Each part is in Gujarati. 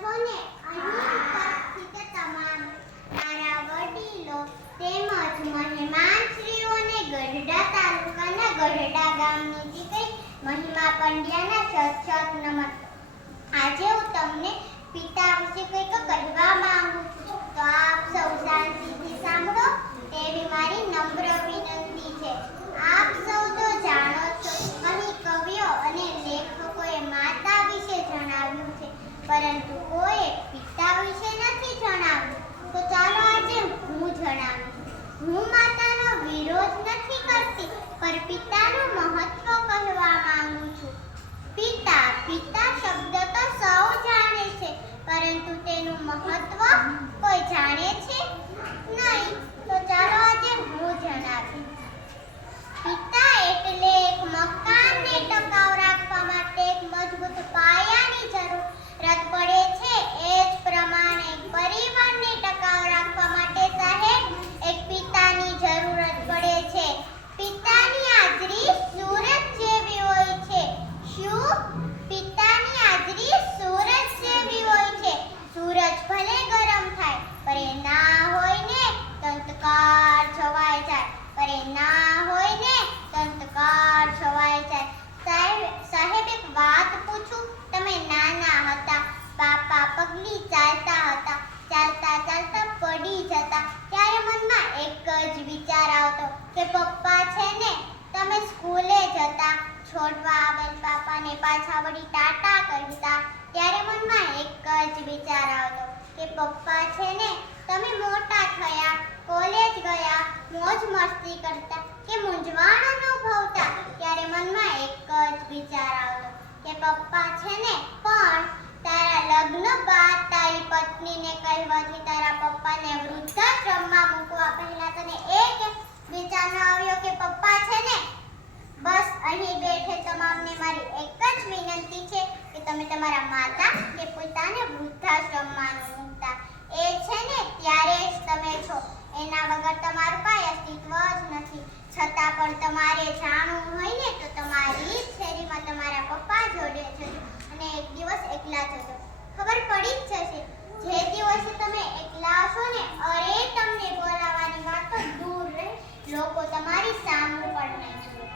છો ને, અહીં ઉપસ્થિત તમામ મારા વડીલો તેમજ મહેમાનશ્રીઓને ગઢડા તાલુકાના ગઢડા ગામની દીકરી મહિમા પંડ્યાના સત નમન. આજે હું તમને પિતા વિશે કંઈક કહેવા માંગુ છું, તો આપ સૌ શાંતિથી સાંભળો તેવી મારી નમ્ર વિનંતી છે. આપ સૌ તો જાણો છો, અહીં કવિઓ અને લેખકોએ માતા વિશે જણાવ્યું છે, પરંતુ કોઈએ પિતા વિશે નથી જણાવ્યું. તો ચાલો આજે હું જણાવું. હું માતાનો વિરોધ નથી કરતી, પણ પિતાનું મહત્વ કહેવા માંગુ છું. પિતા પિતા શબ્દ તો સૌ જાણે છે, પરંતુ તેનું મહત્વ કોઈ જાણે છે નહીં. તો ચાલો આજે હું જણાવીશ. પિતા એટલે એક મકાનને ટકાઉ રાખવા માટે એક મજબૂત પાયાની જરૂરત પડે છે. એ જ પ્રમાણે પરિવારને ટકાઉ રાખવા માટે સાહેબ એક પિતાની જરૂરત પડે છે. પિતાની હાજરી સૂરજ જેવી હોય છે. શું? પિતાની હાજરી સૂરજ જેવી હોય છે. સૂરજ ભલે ગરમ થાય, પણ એ ના હોય ને તંતકાર છવાઈ જાય, પણ એ ના હોય ને તંતકાર છવાઈ જાય. સાહેબ એક વાત પૂછું. તમે નાના હતા, પાપા પગલી ચાલતા હતા, ચાલતા ચાલતા પડી જતા, ત્યારે મનમાં એક જ વિચાર આવતો કે પપ્પા છે ને, તમે સ્કૂલે જતા, છોડવા આવેલ પાપાને પાછા વળી ટાટા કરતા, ત્યારે મનમાં એક જ વિચાર આવતો કે પપ્પા છે ને, તમે મોટા થયા, કોલેજ ગયા, મોજ મસ્તી કરતા કે મૂંઝવણ અનુભવતા, ત્યારે મનમાં એક જ વિચાર આવતો કે પપ્પા છે ને, પણ તારા લગ્ન બાદ તારી પત્નીને કહેવાથી તારા પપ્પાને વૃદ્ધાશ્રમમાં મૂકવા પહેલા તને એક વિચાર ન આવ્યો કે પપ્પા છે ને. બસ અહીં બેઠે તમામને મારી એક જ વિનંતી છે કે તમે તમારા માતા કે પિતાને વૃદ્ધાશ્રમમાં ન મૂકતા. એ છે ને ત્યારે જ તમે છો, એના વગર તમારું કાંઈ અસ્તિત્વ જ નથી. છતાં પણ તમારે જાણવું હોય ને તો તમારી શેરીમાં તમારા પપ્પા જોડે જજો અને એક દિવસ એકલા જજો. ખબર પડી જ જશે. જે દિવસે તમે એકલા હશો ને, અરે તમને બોલાવવાની વાત તો દૂર રહે, લોકો તમારી સામું પણ નહીં જુએ.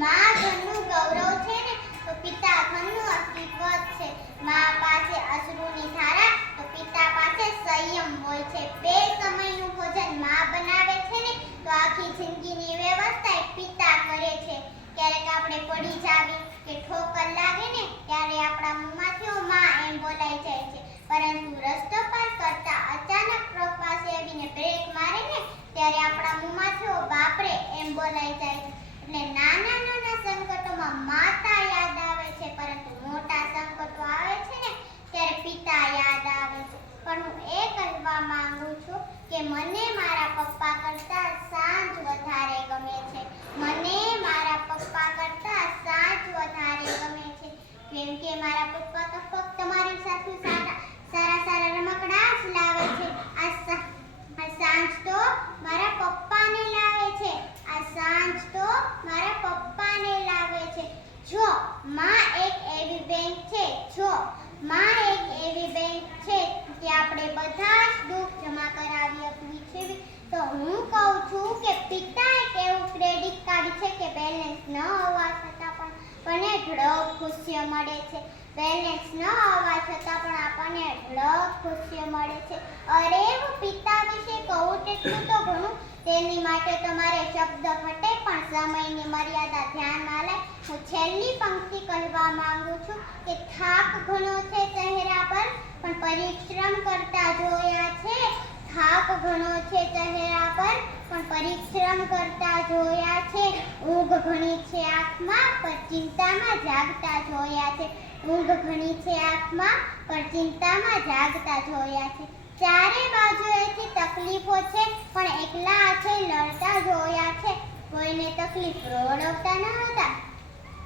મા ઘરનું ગૌરવ છે ને, તો પિતા ઘરનું અસ્તિત્વ જ છે. મા પાસે અશ્રુની ધારા, તો પિતા પાસે સંયમ હોય છે. બે સમયનું ભોજન મા બનાવે છે ને, તો આખી જિંદગીની વ્યવસ્થા એક પિતા કરે છે. ક્યારેક આપણે પડી જાવી કે ઠોકર લાગે ને, ત્યારે આપણા મોંમાંથી માં એમ બોલાઈ જાય છે, પરંતુ રસ્તો પાર કરતા અચાનક ટ્રક પાસે આવીને બ્રેક મારે ને, ત્યારે આપણા મોંમાંથી બાપરે એમ બોલાઈ જાય છે. એટલે નાના નાના સંકટોમાં માતા યાદ આવે છે, પરંતુ મોટા સંકટો આવે છે ને, ત્યારે પિતા યાદ આવે છે. પણ હું એ કહેવા માંગુ છું કે મને મારા પપ્પા કરતા સાંજ વધારે ગમે છે. મને મારા પપ્પા કરતા સાંજ વધારે ગમે છે, કેમ કે મારા પપ્પા તો ફક્ત મારી સાથે સારા રમકડા જ લાવે છે. આ સાંજ તો મારા પપ્પાને લાવે છે. આ સાંજ તો મારા પપ્પાને લાવે છે. જો માં એક એવી બેંક છે, કે આપણે બધા જ દુઃખ જમા કરાવી આપવી છે, તો હું કહું છું કે પિતા એક એવું ક્રેડિટ કાર્ડ છે કે બેલેન્સ ન હોવા છતાં પણ ઢળક ખુશીઓ મળે છે. બેલેન્સ ન હોવા છતાં પણ આપણને ઢળક ખુશીઓ મળે છે. અરે હું પિતા વિશે કહું તેટલું તો ઘણું. તેની માટે તમારે શબ્દ ઘટે, પણ સમયની મર્યાદા ધ્યાનમાં લઈ હું છેલ્લી પંક્તિ કહેવા માંગુ છું કે થાક ઘણો છે ચહેરા પર, પણ પરિશ્રમ કરતા જોયા છે. થાક ઘણો છે ચહેરા પર, પણ પરિશ્રમ કરતા જોયા છે. ઊંઘ ઘણી છે આંખમાં, પણ ચિંતામાં જાગતા જોયા છે. ઊંઘ ઘણી છે આંખમાં, પણ ચિંતામાં જાગતા જોયા છે. ચારે બાજુએથી તકલીફો છે, પણ એકલા હાથે લડતા જોયા છે. કોઈને તકલીફ રોડવતા ન હતા,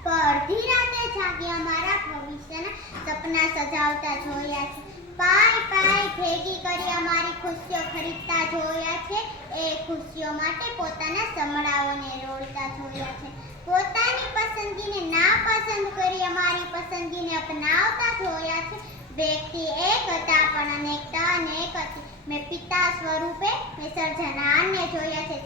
પણ અડધી રાતે જાગી અમારા ભવિષ્યના સપના સજાવતા જોયા છે. પાય ભેગી કરી અમારી ખુશીઓ ખરીદતા જોયા છે. એ ખુશીઓ માટે પોતાના સમડાઓને રોડતા જોયા છે. પોતાની પસંદગીને ના પસંદ કરી અમારી પસંદગીને અપનાવતા જોયા છે. વ્યક્તિ એક હતા પણ અનેકતા અનેક હતી. મેં પિતા સ્વરૂપે મેં સર્જનારને જોયા છે,